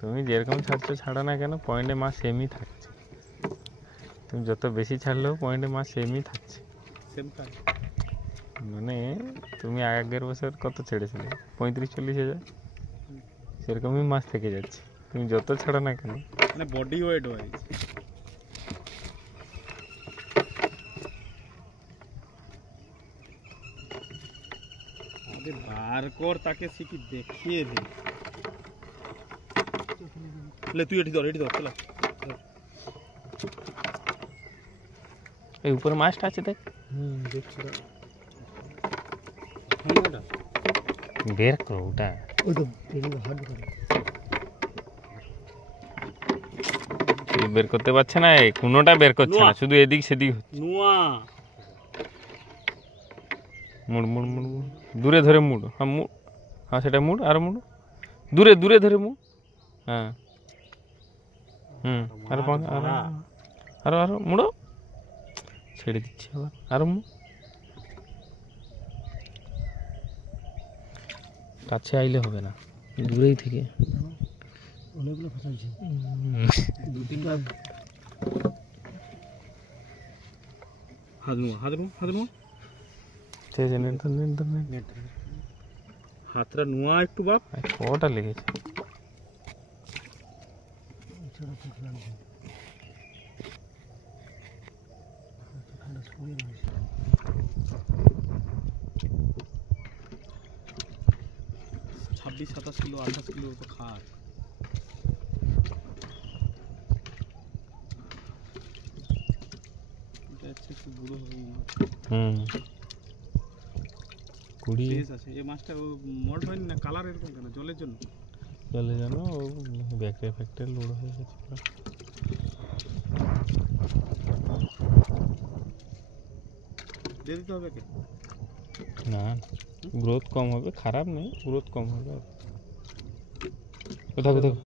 তুমি যেরকম ছাড়ছো ছাড়ো না কেন, পয়েন্টে মাছ সেমই থাকছে। তুমি যত বেশি ছাড়লেও পয়েন্টে মাছ সেমই থাকছে। মানে তুমি আগের বছর কত ছেড়েছিলে, 35-40 হাজার, সেরকমই মাছ থেকে যাচ্ছে তুমি যত ছাড়ো না কেন। মানে বডি ওয়েট ওয়াইজ। আরে বার কর তাকে, শিখি দেখিয়ে দে। লে তুই এটি ধর চলো। এই উপরে মাছটা আছে দেখ। দেখছি বের করো ওটা। ওই তো হাত করে বের করতে পারছে না, কোনোটা বের করছে না, শুধু এদিক সেদিক হচ্ছে। নোয়া মুড় মুড় মুড় মুড়, দূরে ধরে মুড়। হ্যাঁ মুড়, হ্যাঁ সেটা মুড়, আরো মুড়, দূরে দূরে ধরে মুড়। হ্যাঁ আরো আরো আরো মুড়ো, ছেড়ে দিচ্ছি আবার, আরো মুড়। কাছে আইলে হবে না, দূরেই থেকে। অনেকগুলো ফাঁসাইছি, দু তিনটা। হাত নো হাতটা নোয়া একটু বাপ। কটা লেগেছে? ছাব্বিশ 27 কিলো 28 কিলো তো খায়। একটু বুড়ো হয়ে কুড়ি আছে। এই মাছটা মল্ট হয়নি না, কালার এরকম কেন? জলের জন্য? জলে যেন ব্যাকটেরিয়া ফ্যাক্টরি লোড হয়ে গেছে। দিয়ে দিতে হবে কি না, গ্রোথ কম হবে, খারাপ নেই, গ্রোথ কম হবে। কোথাও কোথাও